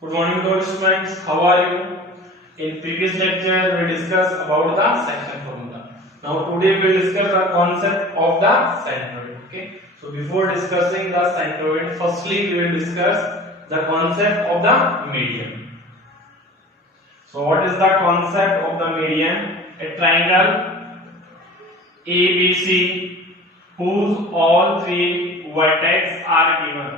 Good morning to all students. How are you? In previous lecture we discussed about the section formula. Now today we will discuss the concept of the centroid. Okay. So before discussing the centroid, firstly we will discuss the concept of the median. So what is the concept of the median? A triangle ABC whose all three vertices are given.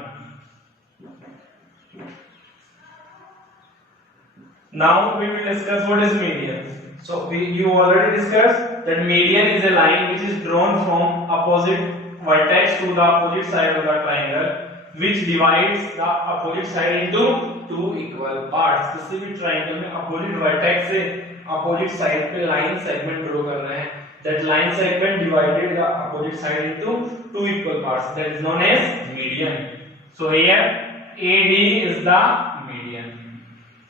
Now we will discuss what is median. So you already discussed that median is a line which is drawn from opposite vertex to the opposite side of the triangle, which divides the opposite side into two equal parts. किसी भी triangle में opposite vertex से opposite side पे line segment draw कर रहे हैं. That line segment divided the opposite side into two equal parts. That is known as median. So here AD is the median.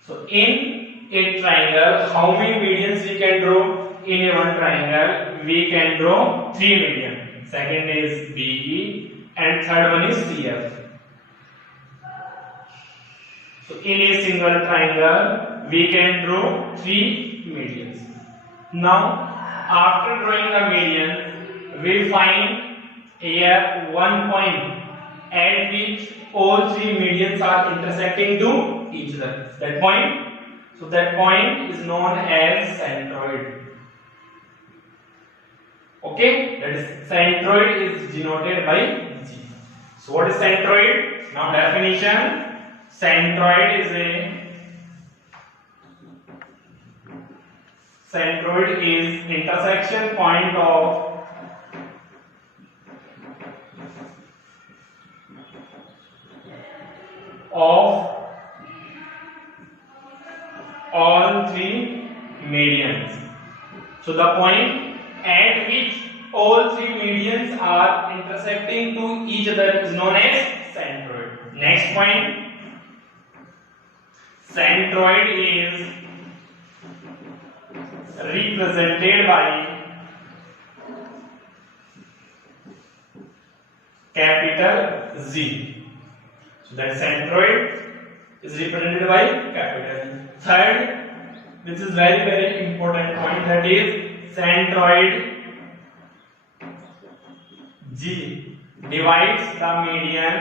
So in a triangle, how many medians we can draw? In a one triangle, we can draw three median. Second is BE and third one is CF. So in a single triangle, we can draw three medians. Now, after drawing the median, we find here one point at which all three medians are intersecting to each other. That point, so that point is known as centroid. Okay, that is centroid is denoted by G. So what is centroid? Now definition: centroid is intersection point of all three medians. So the point at which all three medians are intersecting to each other is known as centroid. Next point, centroid is represented by capital Z. So that centroid is represented by capital Z. Third, which is very important point, that is centroid G divides the median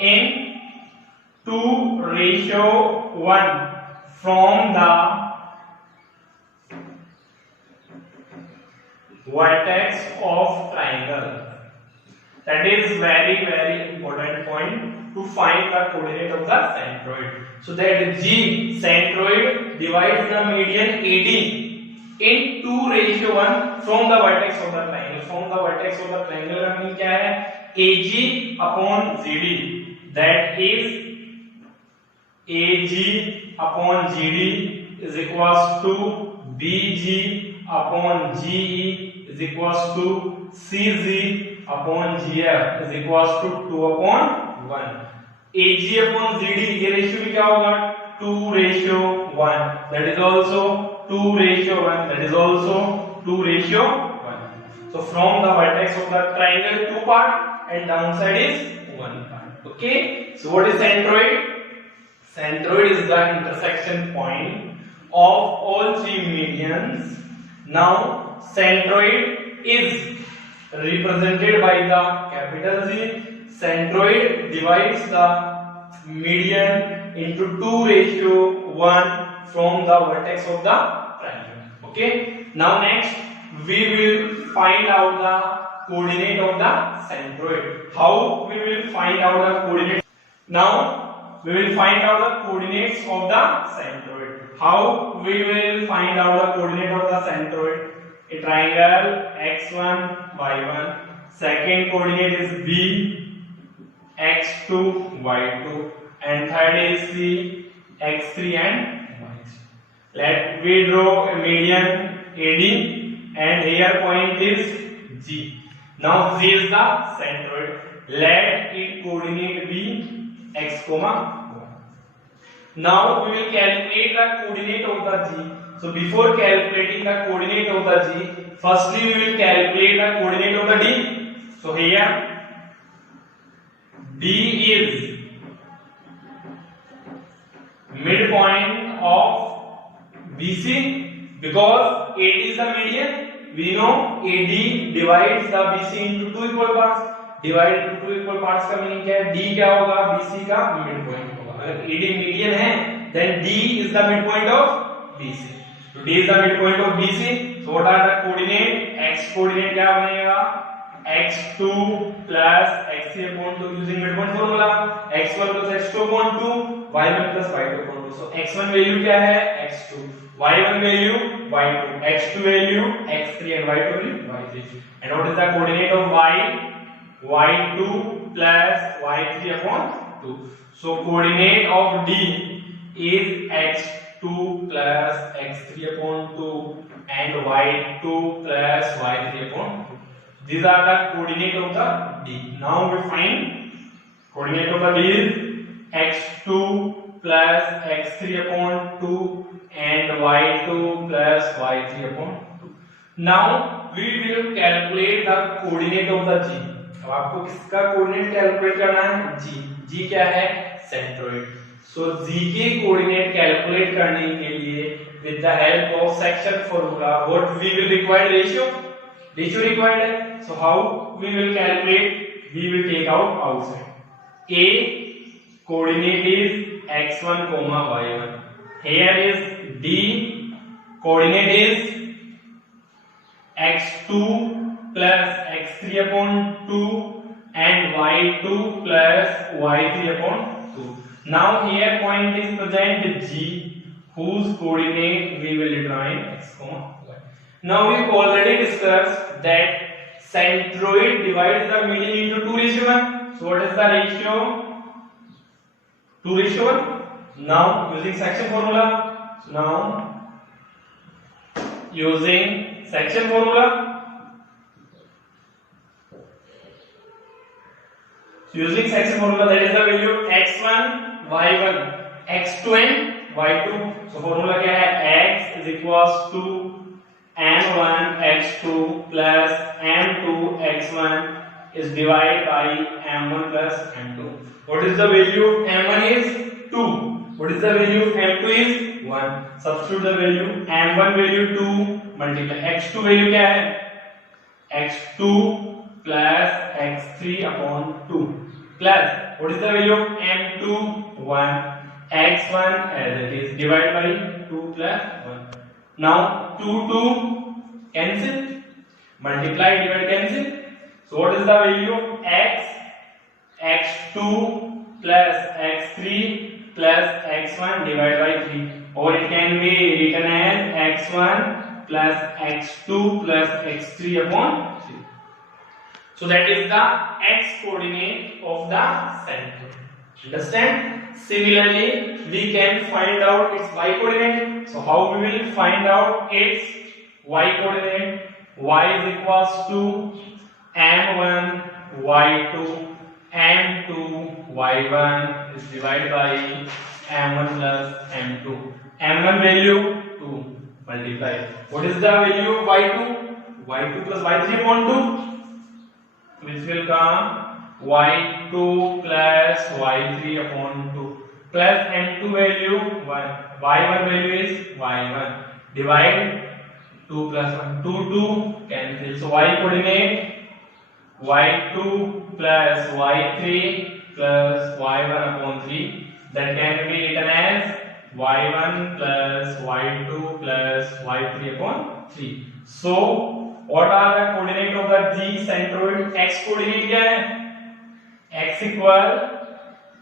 in 2:1 from the vertex of triangle. That is very important point to find the coordinate of the centroid. So that G centroid divides the median AD in 2:1 from the vertex of the triangle. From the vertex of the triangle का mean क्या है? AG upon ZD. That is AG upon GD is equals to BG upon GE is equals to CG upon GF is equals to 2/1. AG upon ZD ये ratio भी क्या होगा? 2:1. That is also 2:1. That is also 2:1. So from the vertex of the triangle, two part and downside is one part. Okay. So what is centroid? Centroid is the intersection point of all three medians. Now centroid is represented by the capital Z. Centroid divides the median into 2:1 from the vertex of the triangle. Okay. Now next we will find out the coordinate of the centroid. How we will find out the coordinate? Now we will find out the coordinates of the centroid. How we will find out the coordinate of the centroid? A triangle x1 y1. Second coordinate is b x2 y2, and third is c x3 and y3. Let we draw a median AD, and here point is G. Now G is the centroid. Let its coordinate be x, y. Now we will calculate the coordinate of the G. So before calculating the coordinate of the G, firstly we will calculate the coordinate of the D. So here D is midpoint of BC because AD is the median. We know AD divides the BC into two equal parts. Divide into two equal parts का meaning क्या है? D क्या होगा? BC का midpoint होगा. अगर AD median है, then D is the midpoint of BC. So D is the midpoint of BC. So what are the coordinate? X coordinate क्या बनेगा? x2 plus x3 upon 2 using midpoint formula. x1 plus x2 upon 2, y1 plus y2 upon 2. So x1 value क्या है? x2. y1 value y2, x2 value x3 and y2 value y3. And what is the coordinate of y? y2 plus y3 upon 2. So coordinate of D is x2 plus x3 upon 2 and y2 plus y3 upon 2. These are the coordinate of the D. Now we find coordinate of the D is x2 plus x3 upon 2 and y2 plus y3 upon 2. Now we will calculate the coordinate of the G. अब आपको किसका coordinate calculate करना है? G. G क्या है? Centroid. So G के coordinate calculate करने के लिए with the help of section formula what we will require? Ratio required है. So how we will calculate? We will take out outside. A coordinate is x1 comma y1. Here is D coordinate is x2 plus x3 upon 2 and y2 plus y3 upon 2. Now here point is present G whose coordinate we will determine x comma y. Now we already discussed that centroid divides the median into 2:1. So what is the ratio? 2:1. Now using section formula. Now using section formula. So using section formula, that is the value x1 y1 x2 and y2. So formula क्या है? x is equals to m1 x2 plus m2 x1 is divided by m1 plus m2. What is the value of m1 is 2. What is the value of m2 is 1. Substitute the value. m1 value 2 multiply x2 value क्या है? x2 plus x3 upon 2 plus what is the value of m2? 1. x1 as it is divided by 2 plus 1. Now 2 cancel, multiply divide cancel. So what is the value of x? x2 plus x3 plus x1 divided by 3, or it can be written as x1 plus x2 plus x3 upon 3. So that is the x coordinate of the center. Understand? Similarly, we can find out its y coordinate. So how we will find out its y coordinate? Y is equals to m1 y2 m2 y1 is divided by m1 plus m2. m1 value 2 multiply. What is the value of y2? y2 plus y3 upon 2, which will come y2 plus y3 upon 2 plus m2 value 1. y1 value is y1 divide 2 plus 1. 2 cancel. So y coordinate y2 plus y3 plus y1 upon 3, that can be written as y1 plus y2 plus y3 upon 3. So what are the coordinate of the G centroid? X coordinate क्या है? X equal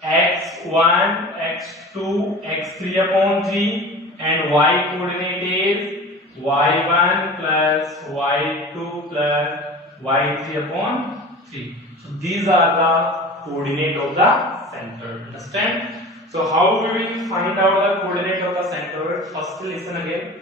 x1 x2 x3 upon 3 and y coordinate is y1 plus y2 plus y3 upon 3. So these are the coordinate of the center. Understand? So how we will find out the coordinate of the center? First listen again.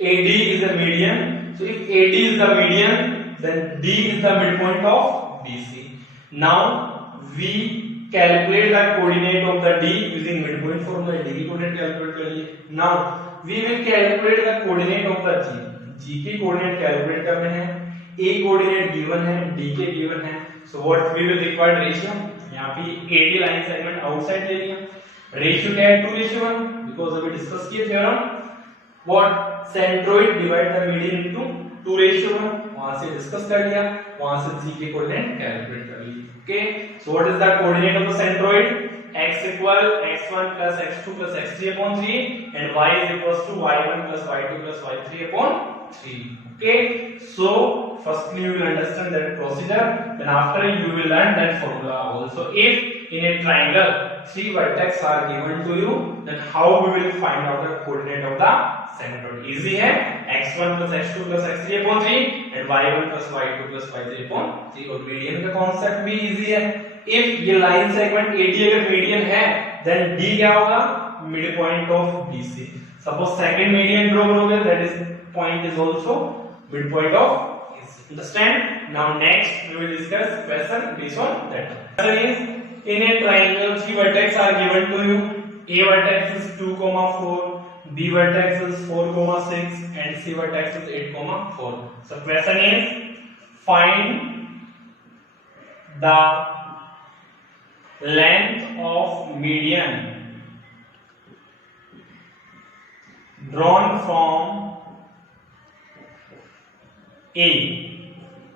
AD is the median. So if AD is the median, then D is the midpoint of BC. Now we calculate the coordinate of the D using midpoint formula. D coordinate calculate करिए. Now we will calculate the coordinate of the g के coordinate calculate करने हैं, a coordinate given है, d के given है, so what we will require ratio, यहाँ पे AD line segment outside ले लिया, रेशियो क्या है 2:1 बिकॉज़ अभी डिस्कस किए theorem what centroid divide the median into 2:1, वहां से डिस्कस कर लिया, वहां से g के कोऑर्डिनेट कैलकुलेट कर लिए। Okay, so what is the coordinate of the centroid, x equal x1 plus x2 plus x3 upon 3 and y is equals to y1 plus y2 plus y3 upon 3. Okay, so firstly you will understand that procedure, then after you will learn that formula also. If in a triangle three vertex are given to you, then how we will find out the coordinate of the centroid? Easy है, x1 plus x2 plus x3 upon 3 and y1 plus y2 plus y3 upon 3, और median का concept भी easy है। If ये line segment AD अगर median है, then D क्या होगा, mid point of BC। Suppose second median draw करोगे, that is point is also mid point of AC. Understand? Now next we will discuss question based on that. Question is, in a triangle three vertex are given to you. A vertex is 2,4, B vertex is 4,6 and C vertex is 8,4. So question is, find the length of median drawn from A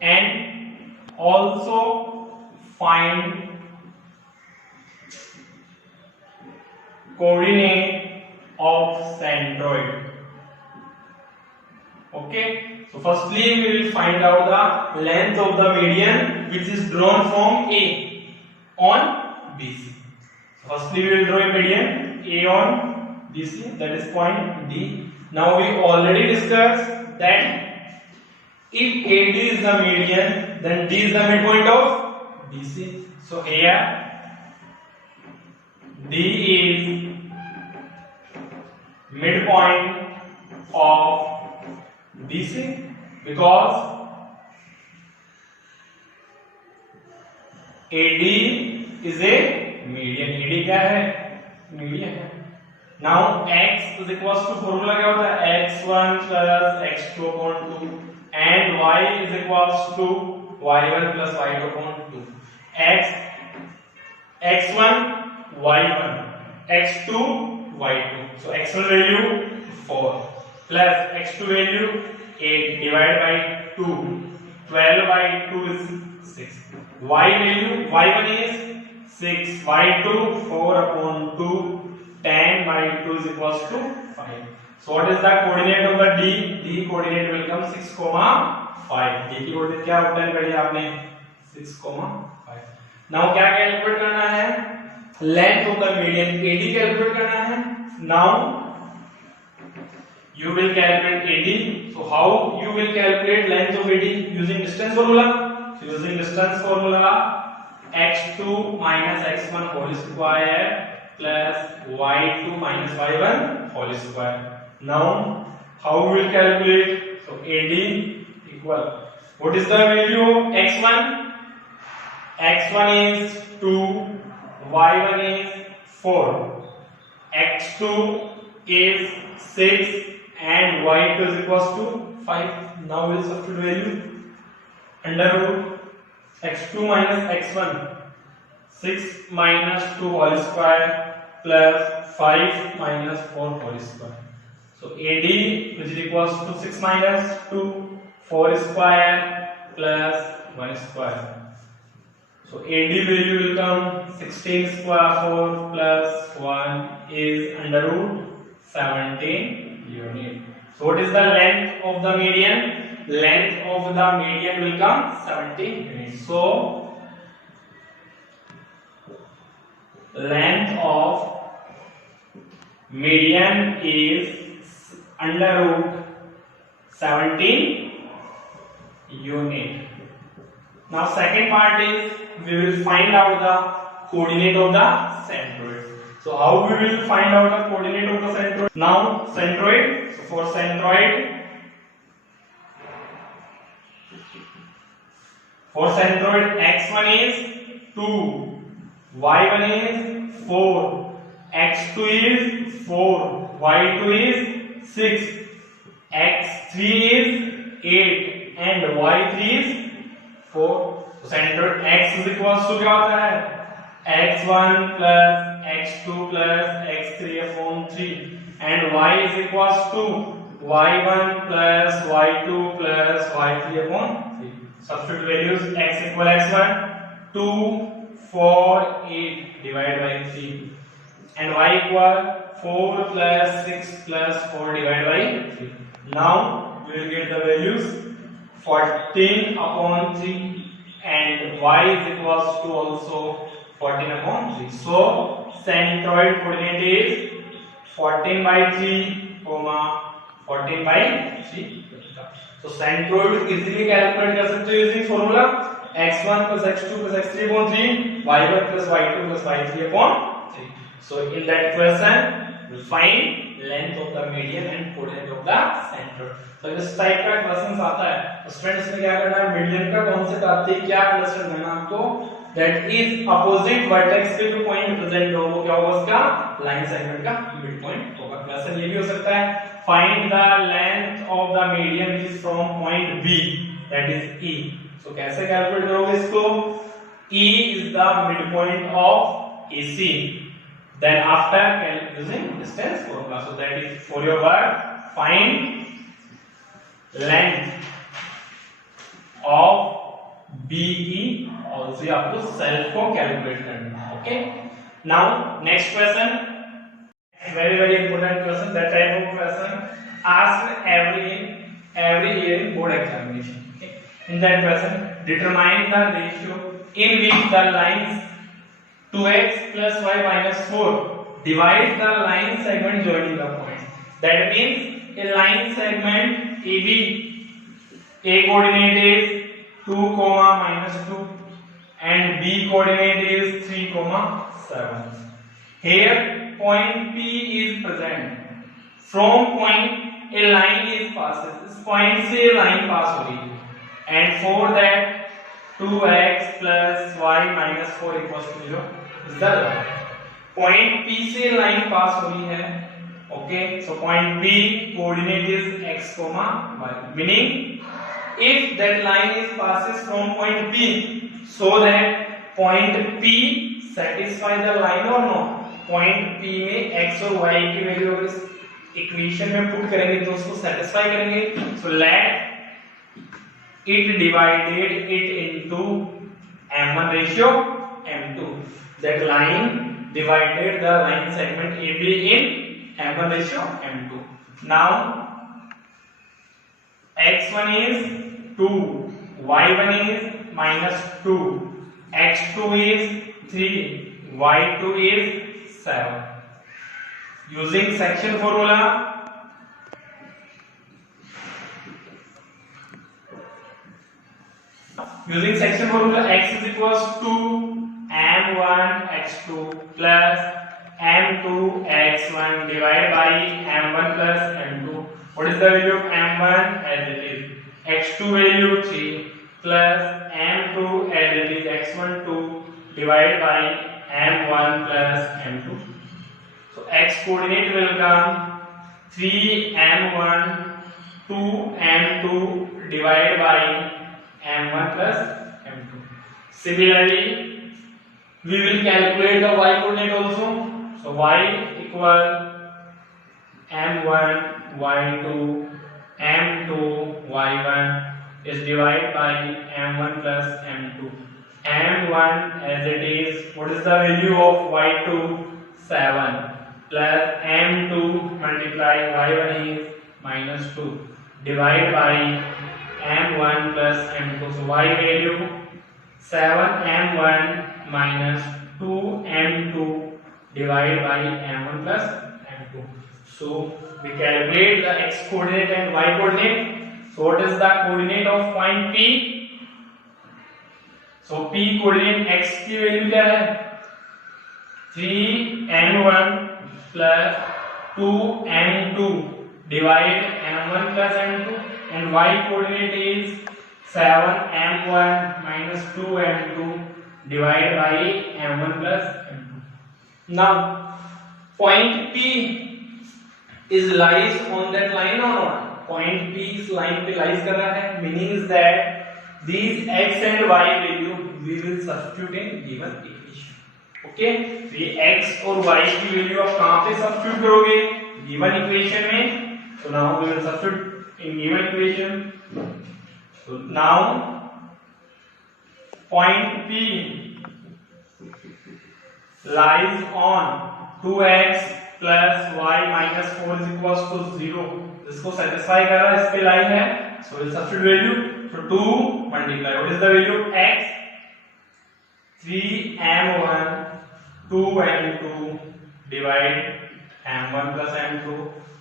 and also find coordinate of centroid. Okay, so firstly we will find out the length of the median which is drawn from A on BC. Firstly we will draw a median A on BC, that is point D. Now we already discussed that if AD is the median, then D is the midpoint of BC. So here D is midpoint of BC because AD is a median. AD क्या है, median है। Now x is equals to formula क्या होता है, x1 plus x2 upon 2 and y is equals to y1 plus y2 upon 2. x1 y1, x2 y2. So x1 value 4 plus x2 value 8 divided by 2, 12 by 2 is 6. Y value, y1 is 6, y2 4 upon 2, 10 by 2 is equals to 5. So what is the coordinate of the D? D coordinate will come 6, 5. D की coordinate क्या obtain कर लिया आपने, 6, 5. Now क्या calculate करना है, length of the median AD calculate करना है। Now you will calculate AD. So how you will calculate length of AD? Using distance formula. So using distance formula, x2 minus x1 whole square plus y2 minus y1 whole square. Now how we will calculate? So AD equal, what is the value of x1? x1 is 2, y1 is 4, x2 is 6 and y2 is equals to 5. Now we will substitute value, under root x2 minus x1, 6 minus 2 whole square plus 5 minus 4 whole square. So AD which is equals to 6 minus 2, 4 square plus 1 square. So AD value will come 16 square 4 plus 1 is under root 17 unit. So what is the length of the median? Length of the median will come 17 units. So length of median is under root 17 unit. Now second part is we will find out the coordinate of the centroid. So how we will find out the coordinate of the centroid? Now centroid, so for centroid x1 is 2, y1 is 4, x2 is 4, y2 is 6, x3 is 8 and y3 is 4. तो centre x is equals to क्या होता है x1 plus x2 plus x3 upon 3 and y is equals to y1 plus y2 plus y3 upon 3. Substitute values x equal x1 2 4 8 divided by 3 and y equal 4 plus 6 plus 4 divided by 3. Now we will get the values 14 upon 3 and y is equals to also 14 upon 3. So centroid coordinate is 14 by 3 comma 14 by 3. So centroid easily calculate कर सकते हो using formula x1 plus x2 plus x3 upon 3 y1 plus y2 plus y3 upon 3. So in that question we find length of the median and coordinate of the center. तो इस type का question आता है तो students में क्या करना है मीडियन का कॉन्सेप्ट आते ही क्या अंडरस्टैंड करना आपको दैट इज अपोजिट वर्टेक्स पे जो पॉइंट प्रेजेंट हो वो क्या होगा उसका लाइन सेगमेंट का मिड पॉइंट होगा। क्वेश्चन ये भी हो सकता है find the length of the median which is from point B that is E. So कैसे कैलकुलेट करोगे इसको E is the mid point of AC then after using distance formula so that is for your work find length of BE also you have to self को calculate करना है। okay now next question very important question that type of question asked every year in board examination। okay in that question determine the ratio in which the lines 2x plus y minus 4 divide the line segment joining the point. That means a line segment AB, A coordinate is 2, minus 2 and B coordinate is 3, 7. Here point P is present. From point a line is passed. इस point से line pass हो रही है and for that 2x plus y minus 4 equals to 0 is the line. Point P से line pass हो रही है। Okay, so point P coordinate is x, y. Meaning, if that line is passes from point P, so that point P satisfy the line or no? Point P में x और y की value अगर इस equation में put करेंगे तो उसको satisfy करेंगे। So let it divided it into m1 ratio m2. That line divided the line segment AB in m1 ratio m2. Now x1 is 2, y1 is minus 2, x2 is 3, y2 is 7. Using section formula x is equals to m1 x2 plus m2 x1 divided by m1 plus m2. What is the value of m1 as it is? x2 value 3 plus m2 as it is x1 2 divided by m1 plus m2. So x coordinate will come 3m1 2m2 divided by m1 plus m2. Similarly, we will calculate the y coordinate also. So y equal m1 y2 m2 y1 is divided by m1 plus m2. m1 as it is, what is the value of y2? 7 plus m2 multiply y1 is minus 2 divided by m1 plus m2. So y value 7m1 minus 2m2 divided by m1 plus m2. So we calculate the x coordinate and y coordinate. So what is the coordinate of point P? So P coordinate x की value क्या है? 3m1 plus 2m2 divide m1 plus m2 and y coordinate is 7m1 minus 2m2 divided by m1 plus m2. Now point P is lies on that line or not? Point P इस line पे lies कर रहा है, meaning is that these x and y value we will substitute in given equation. Okay, ये x और y की value आप कहाँ पे substitute करोगे? Given equation में. So now we will substitute in given equation. So now point P lies on 2x plus y minus 4 is equals to 0. जिसको satisfy कर रहा है, इस पे लाई है, so we'll substitute value. So 2 multiply, what is the value of x? 3m1 2m2 divide m1 plus m2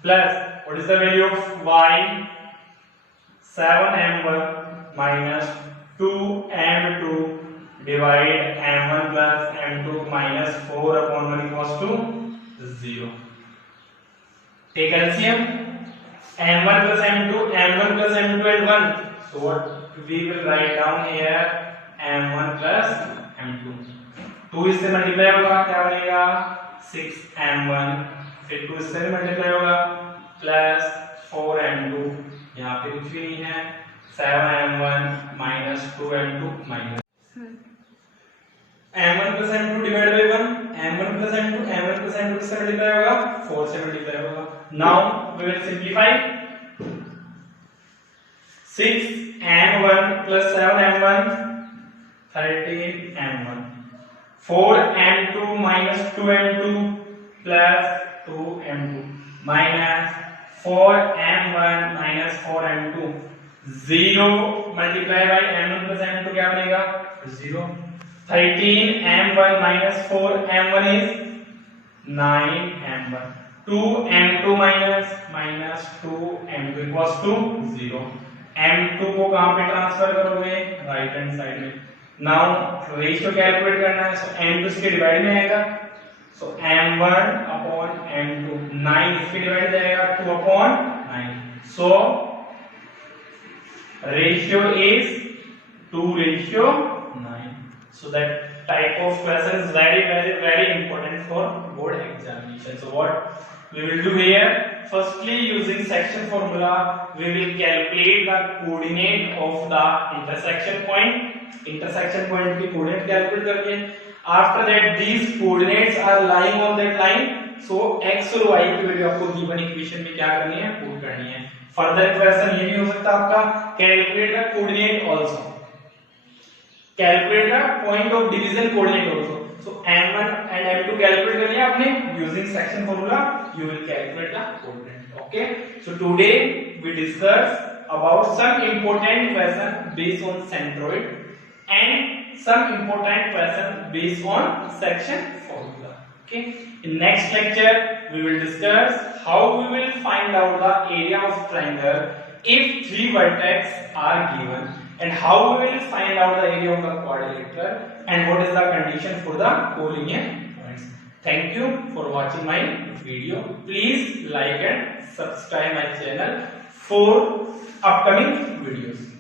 plus what is the value of y? 7m1 minus 2m2 divide m1 plus m2 minus 4 upon 1 equals to 0. Take LCM. m1 plus m2, m1 plus m2 and 1. So what we will write down here, m1 plus m2. 2 इससे multiply होगा, क्या बनेगा? 6m1, फिर 2 इससे भी multiply होगा, plus 4m2, यहाँ पे कुछ भी नहीं है, 7m1 minus 2m2 minus m1 plus m2 divided by 1, m1 plus m2, m1 plus m2 से मल्टीप्लाई होगा, 4 से मल्टीप्लाई होगा. Now we will simplify. 6m1 plus 7m1 13m1, 4m2 minus 2m2 plus 2m2 minus 4m1 minus 4m2, 0 multiply by m1 plus m2 क्या बनेगा? 0. 13m1 minus 4m1 is 9m1. 2m2 minus 2m2 equals to 0. m2 को कहाँ पे transfer करोगे? Right hand side में. Now ratio calculate करना है, सो m2 इसके डिवाइड में आएगा, सो m1 अपॉन m2, 9 इसके डिवाइड जाएगा, 2 upon 9. So ratio is 2:9. So that type of question is very important for board examination. So what we will do here, firstly using section formula we will calculate the coordinate of the intersection point. Intersection point की coordinate calculate करके, after that these coordinates are lying on that line, so x और y की value आपको given equation में क्या करनी है? Put करनी है. Further question ये भी हो सकता है आपका, calculate the coordinate also, calculate the point of division coordinate also. So m1 and m2 calculate कर लिया आपने, using section formula you will calculate the coordinate. Okay, so today we discuss about some important question based on centroid and some important question based on section formula. Okay, in next lecture we will discuss how we will find out the area of triangle if 3 vertices are given, and how we will find out the area of the quadrilateral, and what is the condition for the collinear points. Thank you for watching my video. Please like and subscribe my channel for upcoming videos.